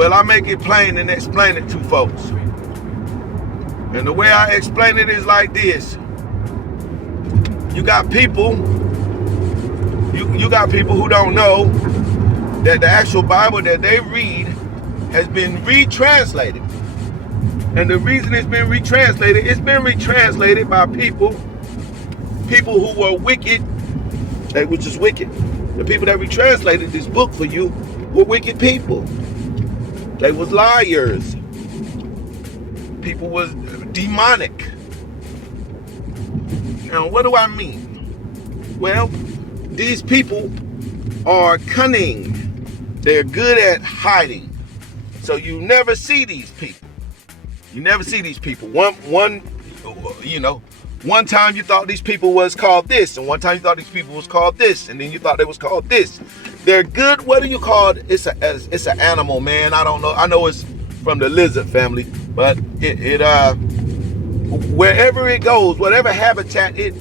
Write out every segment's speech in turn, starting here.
Well, I make it plain and explain it to folks. And the way I explain it is like this. You got people who don't know that the actual Bible that they read has been retranslated. And the reason it's been retranslated by people who were wicked, they were just wicked. The people that retranslated this book for you were wicked people. They was liars. People was demonic. Now, what do I mean? Well, these people are cunning. They're good at hiding. So you never see these people. You never see these people. One time you thought these people was called this, and one time you thought these people was called this, and then you thought they was called this. They're good. What do you call it? It's an animal, man. I don't know. I know it's from the lizard family, but it wherever it goes, whatever habitat it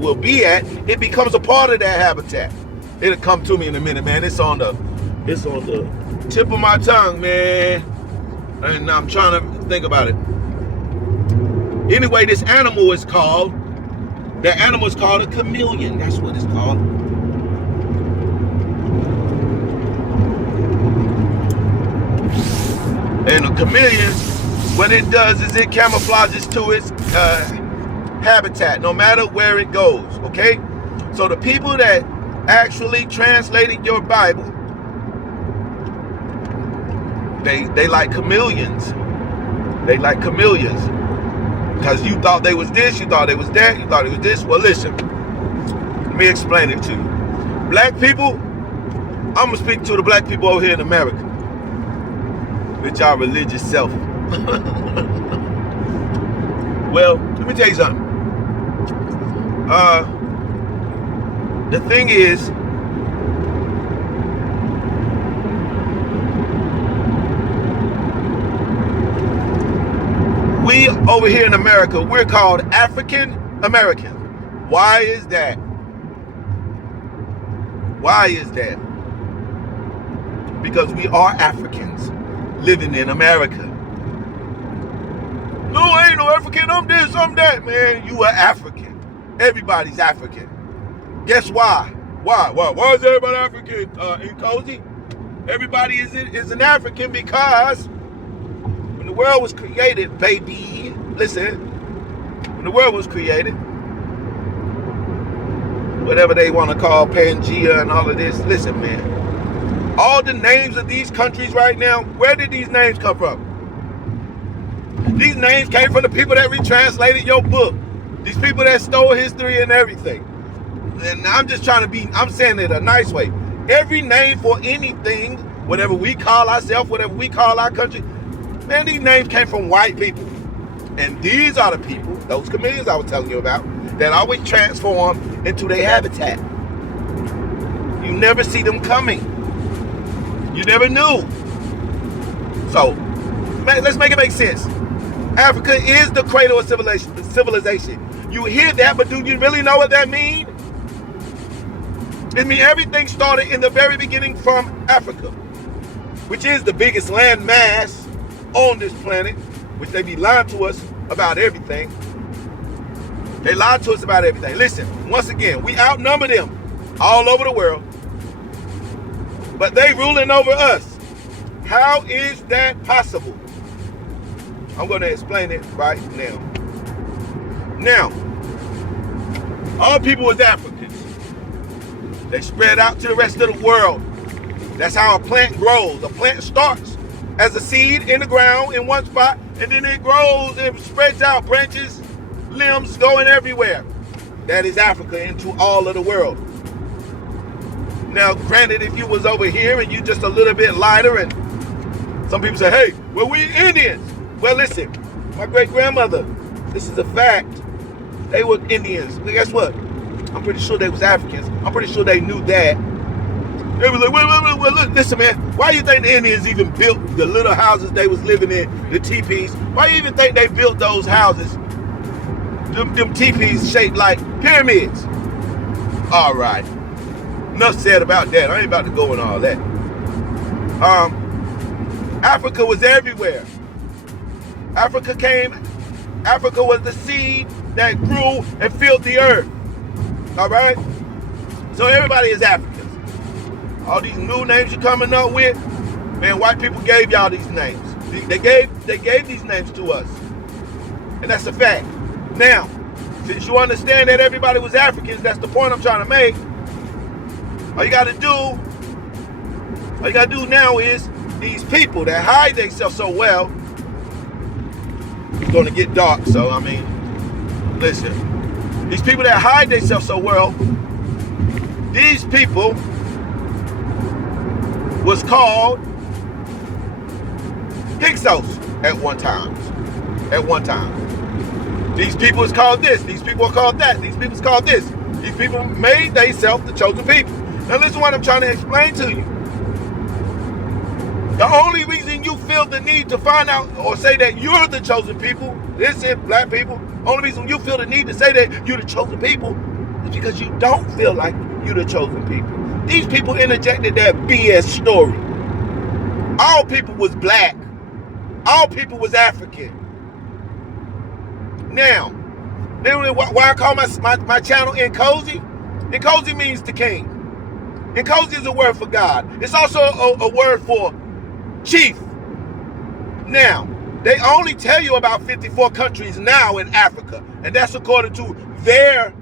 will be at, it becomes a part of that habitat. It'll come to me in a minute, man. It's on the tip of my tongue, man, and I'm trying to think about it. Anyway, this animal is called a chameleon. That's what it's called. And a chameleon, what it does is it camouflages to its habitat, no matter where it goes, okay? So the people that actually translated your Bible, they like chameleons. They like chameleons. Because you thought they was this, you thought they was that, you thought it was this. Well, listen, let me explain it to you. Black people, I'm going to speak to the black people over here in America. With y'all religious self. Well, let me tell you something. The thing is, we over here in America, we're called African American. Why is that? Why is that? Because we are Africans living in America. No, I ain't no African, I'm this, I'm that, man. You are African. Everybody's African. Guess why? Why is everybody African, NKOSI? Everybody is an African because when the world was created, baby, listen, when the world was created, whatever they want to call Pangea and all of this, listen, man, all the names of these countries right now, where did these names come from? These names came from the people that retranslated your book. These people that stole history and everything. And I'm just trying to I'm saying it a nice way. Every name for anything, whatever we call ourselves, whatever we call our country, man, these names came from white people. And these are the people, those chameleons I was telling you about, that always transform into their habitat. You never see them coming. You never knew. So, man, let's make it make sense. Africa is the cradle of civilization. You hear that, but do you really know what that means? It means everything started in the very beginning from Africa, which is the biggest land mass on this planet, which they be lying to us about everything. They lied to us about everything. Listen, once again, we outnumber them all over the world, but they ruling over us. How is that possible? I'm going to explain it right now. Now, all people was Africans. They spread out to the rest of the world. That's how a plant grows. A plant starts as a seed in the ground in one spot, and then it grows and spreads out, branches, limbs going everywhere. That is Africa into all of the world. Now, granted, if you was over here and you just a little bit lighter, and some people say, hey, well, we Indians. Well, listen, my great-grandmother, this is a fact, they were Indians. But guess what? I'm pretty sure they was Africans. I'm pretty sure they knew that. They were like, well, listen, man, why do you think the Indians even built the little houses they was living in, the teepees? Why do you even think they built those houses, them teepees shaped like pyramids? All right. enough said about that. I ain't about to go into all that. Africa was everywhere. Africa was the seed that grew and filled the earth. All right? So everybody is Africans. All these new names you're coming up with, man, white people gave y'all these names. They gave these names to us. And that's a fact. Now, since you understand that everybody was Africans, that's the point I'm trying to make. All you gotta do now is these people that hide themselves so well. It's gonna get dark, so I mean, listen. These people that hide themselves so well, these people was called Hyksos at one time. These people is called this. These people are called that. These people is called this. These people made themselves the chosen people. Now listen to what I'm trying to explain to you. The only reason you feel the need to find out or say that you're the chosen people, listen, black people, only reason you feel the need to say that you're the chosen people is because you don't feel like you're the chosen people. These people interjected that BS story. All people was black. All people was African. Now, why I call my channel NKOSI? NKOSI means the king. NKOSI is a word for God. It's also a word for chief. Now, they only tell you about 54 countries now in Africa, and that's according to their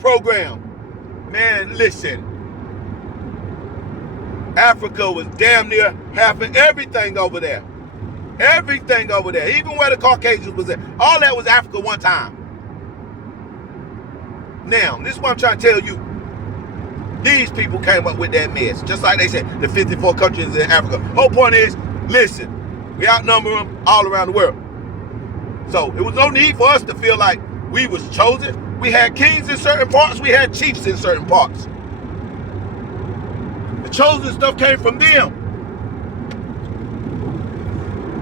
program. Man, listen. Africa was damn near half of everything over there. Everything over there, even where the Caucasians was at. All that was Africa one time. Now, this is what I'm trying to tell you. These people came up with that mess. Just like they said, the 54 countries in Africa. Whole point is, listen, we outnumber them all around the world. So, it was no need for us to feel like we was chosen. We had kings in certain parts. We had chiefs in certain parts. The chosen stuff came from them.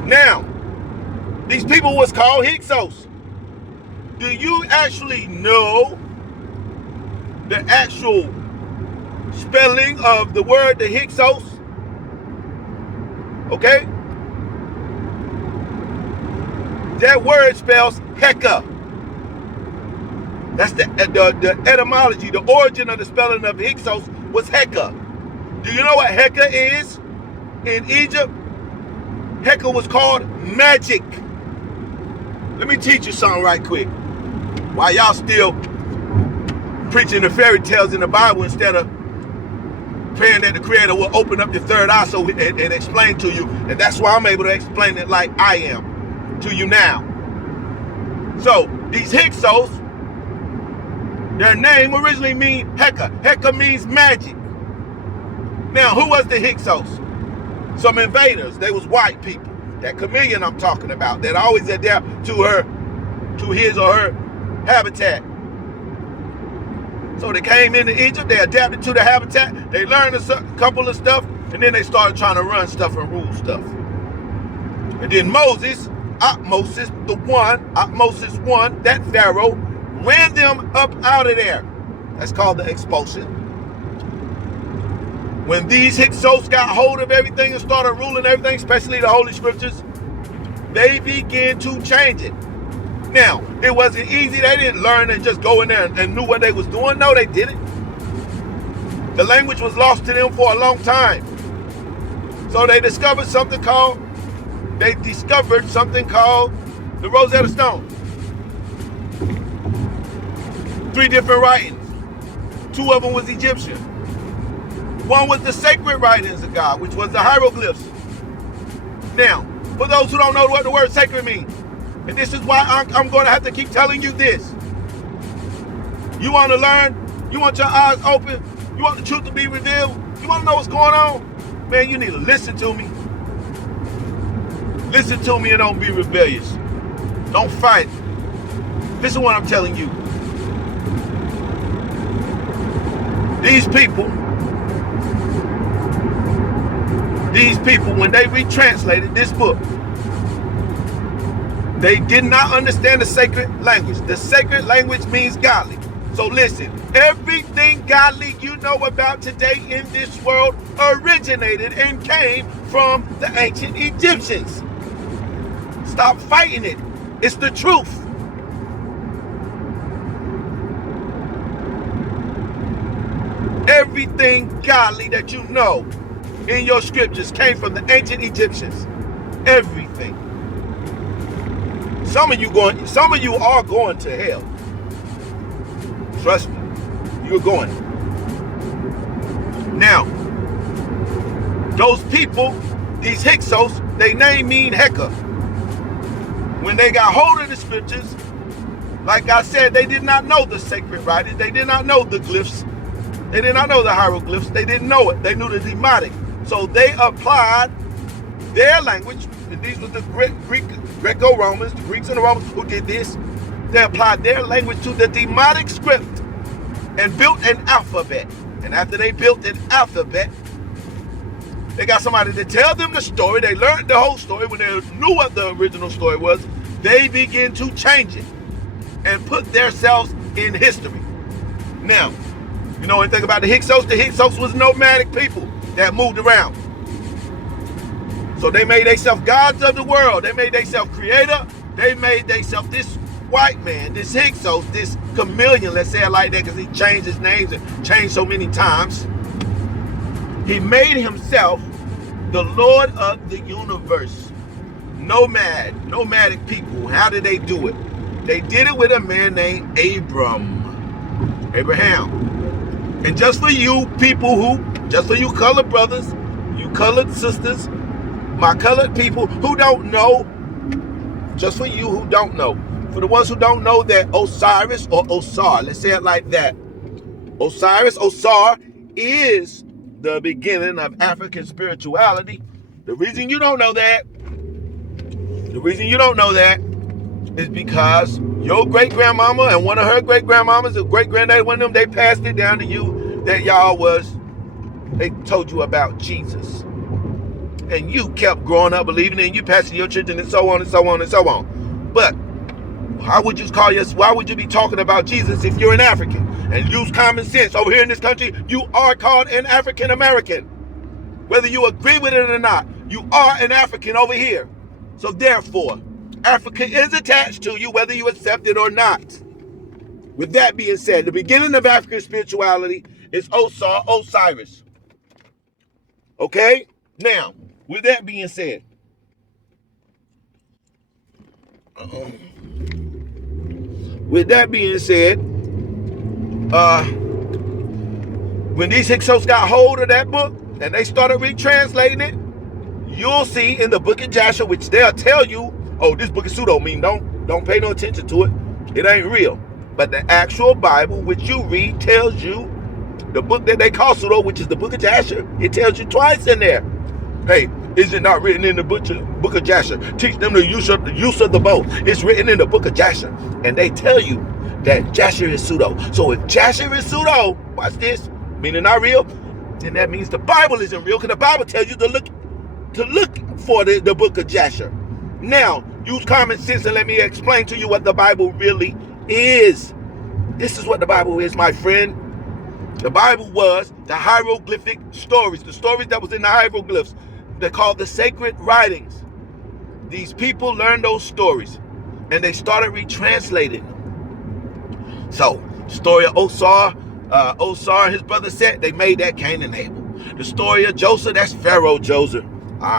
Now, these people was called Hyksos. Do you actually know the actual spelling of the word the Hyksos? Okay? That word spells Heka. That's the etymology, the origin of the spelling of Hyksos was Heka. Do you know what Heka is in Egypt? Heka was called magic. Let me teach you something right quick. While y'all still preaching the fairy tales in the Bible instead of praying that the Creator will open up your third eye and explain to you. And that's why I'm able to explain it like I am to you now. So, these Hyksos, their name originally means Heka. Heka means magic. Now, who was the Hyksos? Some invaders. They was white people. That chameleon I'm talking about that always adapt to his or her habitat. So they came into Egypt, they adapted to the habitat, they learned a couple of stuff, and then they started trying to run stuff and rule stuff. And then Moses one, that Pharaoh, ran them up out of there. That's called the expulsion. When these Hyksos got hold of everything and started ruling everything, especially the Holy Scriptures, they began to change it. Now, it wasn't easy. They didn't learn and just go in there and knew what they was doing. No, they didn't. The language was lost to them for a long time. So they discovered something called the Rosetta Stone. 3 different writings. 2 of them was Egyptian. One was the sacred writings of God, which was the hieroglyphs. Now, for those who don't know what the word sacred means, and this is why I'm going to have to keep telling you this. You want to learn? You want your eyes open? You want the truth to be revealed? You want to know what's going on? Man, you need to listen to me. Listen to me and don't be rebellious. Don't fight. Listen to what I'm telling you. These people, when they retranslated this book, they did not understand the sacred language. The sacred language means godly. So listen, everything godly you know about today in this world originated and came from the ancient Egyptians. Stop fighting it. It's the truth. Everything godly that you know in your scriptures came from the ancient Egyptians. Everything. Some of you are going to hell. Trust me, you're going. Now, those people, these Hyksos, they name mean Heka. When they got hold of the scriptures, like I said, they did not know the sacred writings. They did not know the glyphs. They did not know the hieroglyphs. They didn't know it. They knew the Demotic. So they applied their language. And these were the Greco-Romans, the Greeks and the Romans who did this. They applied their language to the Demotic script and built an alphabet. And after they built an alphabet, they got somebody to tell them the story. They learned the whole story. When they knew what the original story was, they began to change it and put themselves in history. Now, you know anything about the Hyksos? The Hyksos was nomadic people that moved around. So they made themselves gods of the world. They made themselves creator. They made themselves this white man, this Hyksos, this chameleon, let's say it like that, because he changed his names and changed so many times. He made himself the Lord of the universe. Nomadic people. How did they do it? They did it with a man named Abraham. And just for you people just for you colored brothers, you colored sisters, my colored people who don't know, just for you who don't know, for the ones who don't know that Osiris or Osar, let's say it like that. Osar is the beginning of African spirituality. The reason you don't know that is because your great-grandmama and one of her great-grandmamas, a great-granddaddy, one of them, they passed it down to you that they told you about Jesus. And you kept growing up believing in, you passing your children and so on and so on and so on. But why would you be talking about Jesus if you're an African? And use common sense. Over here in this country, you are called an African American. Whether you agree with it or not, you are an African over here. So therefore, Africa is attached to you whether you accept it or not. With that being said, the beginning of African spirituality is Osiris. Okay? Now, with that being said, when these Hyksos got hold of that book and they started retranslating it, you'll see in the book of Jasher, which they'll tell you, oh, this book is pseudo, mean don't pay no attention to it. It ain't real. But the actual Bible, which you read, tells you the book that they call pseudo, which is the book of Jasher. It tells you twice in there. Hey, is it not written in the book of Jasher? Teach them the use of the bow. It's written in the book of Jasher. And they tell you that Jasher is pseudo. So if Jasher is pseudo, watch this, meaning not real, then that means the Bible isn't real, because the Bible tells you to look for the book of Jasher. Now, use common sense and let me explain to you what the Bible really is. This is what the Bible is, my friend. The Bible was the hieroglyphic stories, the stories that was in the hieroglyphs. They're called the sacred writings. These people learned those stories and they started retranslating them. So, the story of Osar and his brother Set, they made that Cain and Abel. The story of Joseph, that's Pharaoh Joseph.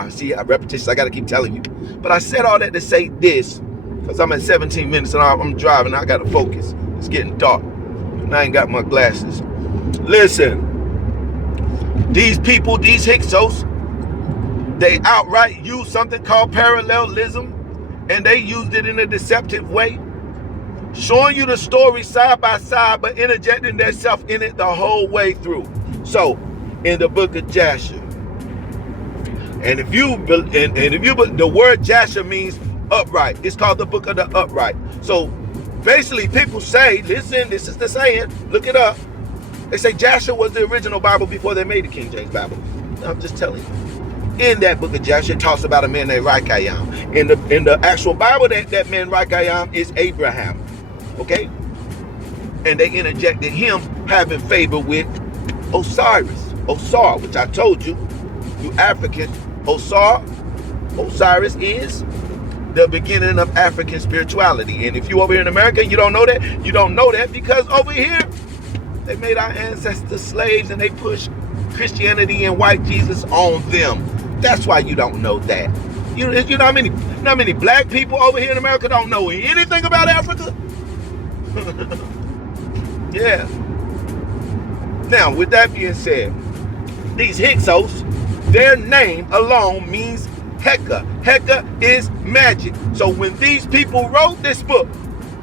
See, repetition, I got to keep telling you. But I said all that to say this, because I'm at 17 minutes and I'm driving. I got to focus. It's getting dark. And I ain't got my glasses. Listen, these people, these Hyksos, they outright use something called parallelism, and they used it in a deceptive way, showing you the story side by side, but interjecting themselves in it the whole way through. So, in the book of Jasher, and if you the word Jasher means upright. It's called the book of the upright. So, basically, people say, listen, this is the saying. Look it up. They say Jasher was the original Bible before they made the King James Bible. I'm just telling you. In that book of Jasher, it talks about a man named Raikayam. In the actual Bible, that man Raikayam is Abraham. Okay? And they interjected him having favor with Osar, which I told you, you African, Osiris is the beginning of African spirituality. And if you over here in America, you don't know that. You don't know that because over here, they made our ancestors slaves and they pushed Christianity and white Jesus on them. That's why you don't know that. You know how many black people over here in America don't know anything about Africa? Yeah. Now, with that being said, these Hyksos, their name alone means Heka. Heka is magic. So when these people wrote this book,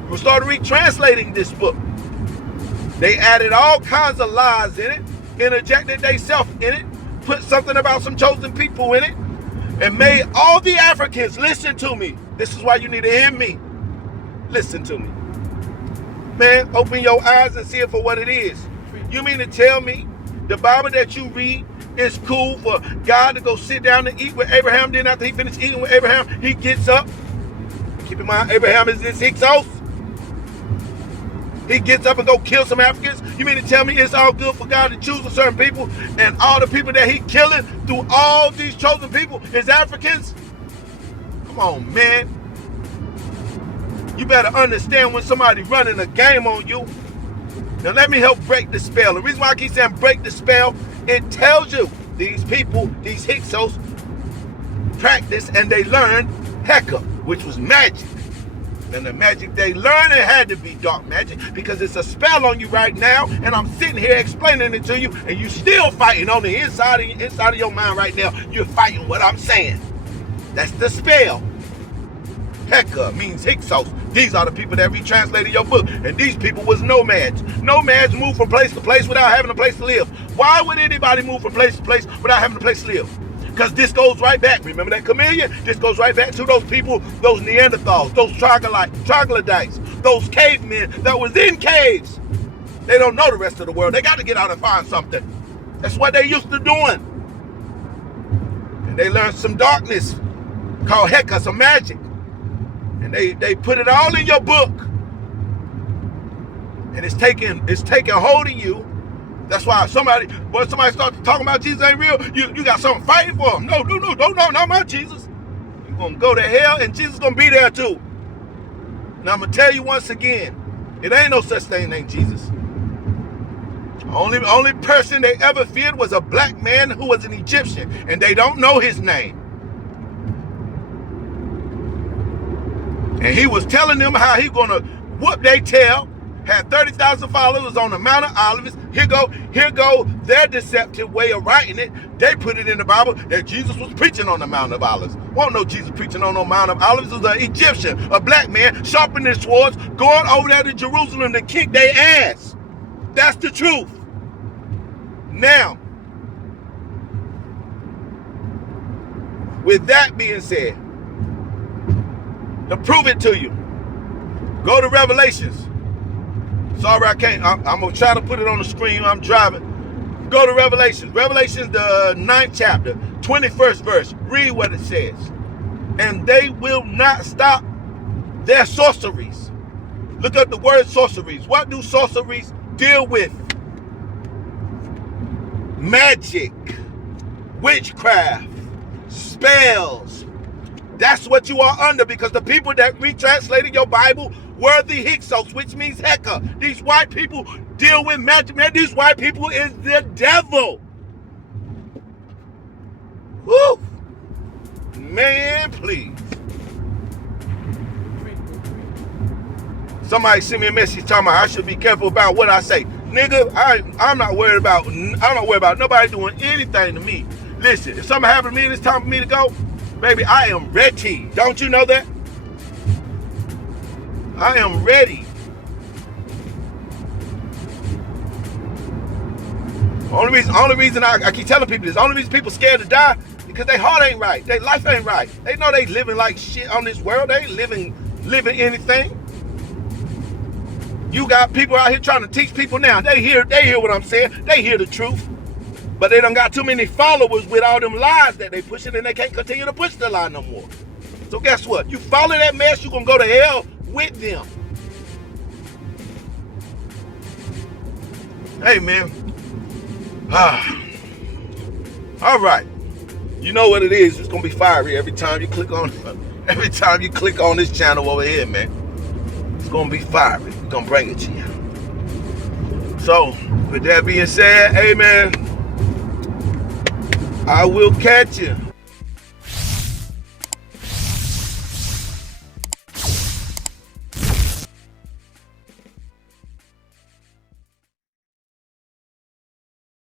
we started retranslating this book, they added all kinds of lies in it, interjected themselves in it, put something about some chosen people in it, and made all the Africans listen to me. This is why you need to hear me. Listen to me. Man, open your eyes and see it for what it is. You mean to tell me the Bible that you read is cool for God to go sit down and eat with Abraham? Then after he finished eating with Abraham, he gets up. Keep in mind, Abraham is this Hyksos. He gets up and go kill some Africans. You mean to tell me it's all good for God to choose a certain people and all the people that he killing through all these chosen people is Africans? Come on, man. You better understand when somebody running a game on you. Now let me help break the spell. The reason why I keep saying break the spell, it tells you these people, these Hyksos, practice and they learn Heka, which was magic. And the magic they learned, it had to be dark magic because it's a spell on you right now. And I'm sitting here explaining it to you, and you still fighting on the inside of your mind right now. You're fighting what I'm saying. That's the spell. Heka means Hyksos. These are the people that retranslated your book. And these people was nomads. Nomads move from place to place without having a place to live. Why would anybody move from place to place without having a place to live? Because this goes right back. Remember that chameleon? This goes right back to those people, those Neanderthals, those troglodytes, those cavemen that was in caves. They don't know the rest of the world. They got to get out and find something. That's what they used to doing. And they learned some darkness called Heka, some magic. And they put it all in your book. And it's taking hold of you. That's why somebody starts talking about Jesus ain't real, you got something fighting for him. No, not my Jesus. You're going to go to hell and Jesus going to be there too. Now I'm going to tell you once again, it ain't no such thing named Jesus. Only person they ever feared was a black man who was an Egyptian, and they don't know his name. And he was telling them how he going to whoop their tail, had 30,000 followers on the Mount of Olives. Here go their deceptive way of writing it. They put it in the Bible that Jesus was preaching on the Mount of Olives. Won't know Jesus preaching on the Mount of Olives. It was an Egyptian, a black man, sharpening his swords, going over there to Jerusalem to kick their ass. That's the truth. Now, with that being said, to prove it to you, go to Revelations. Sorry, I can't. I'm going to try to put it on the screen. I'm driving. Go to Revelations. Revelations, the 9th chapter, 21st verse. Read what it says. And they will not stop their sorceries. Look at the word sorceries. What do sorceries deal with? Magic, witchcraft, spells. That's what you are under, because the people that retranslated your Bible were the Hyksos, which means Heka. These white people deal with magic. Man, these white people is the devil. Woo! Man, please. Somebody sent me a message talking about I should be careful about what I say. Nigga, I'm not worried about nobody doing anything to me. Listen, if something happened to me and it's time for me to go, baby, I am ready. Don't you know that? I am ready. Only reason I keep telling people this, only reason people scared to die, because their heart ain't right. Their life ain't right. They know they living like shit on this world. They ain't living anything. You got people out here trying to teach people now. They hear what I'm saying. They hear the truth. But they done got too many followers with all them lies that they pushing, and they can't continue to push the lie no more. So guess what? You follow that mess, you're going to go to hell with them. Hey, man. All right. You know what it is. It's gonna be fiery every time you click on this channel over here, man. It's gonna be fiery. We're gonna bring it to you. So, with that being said, hey man, I will catch you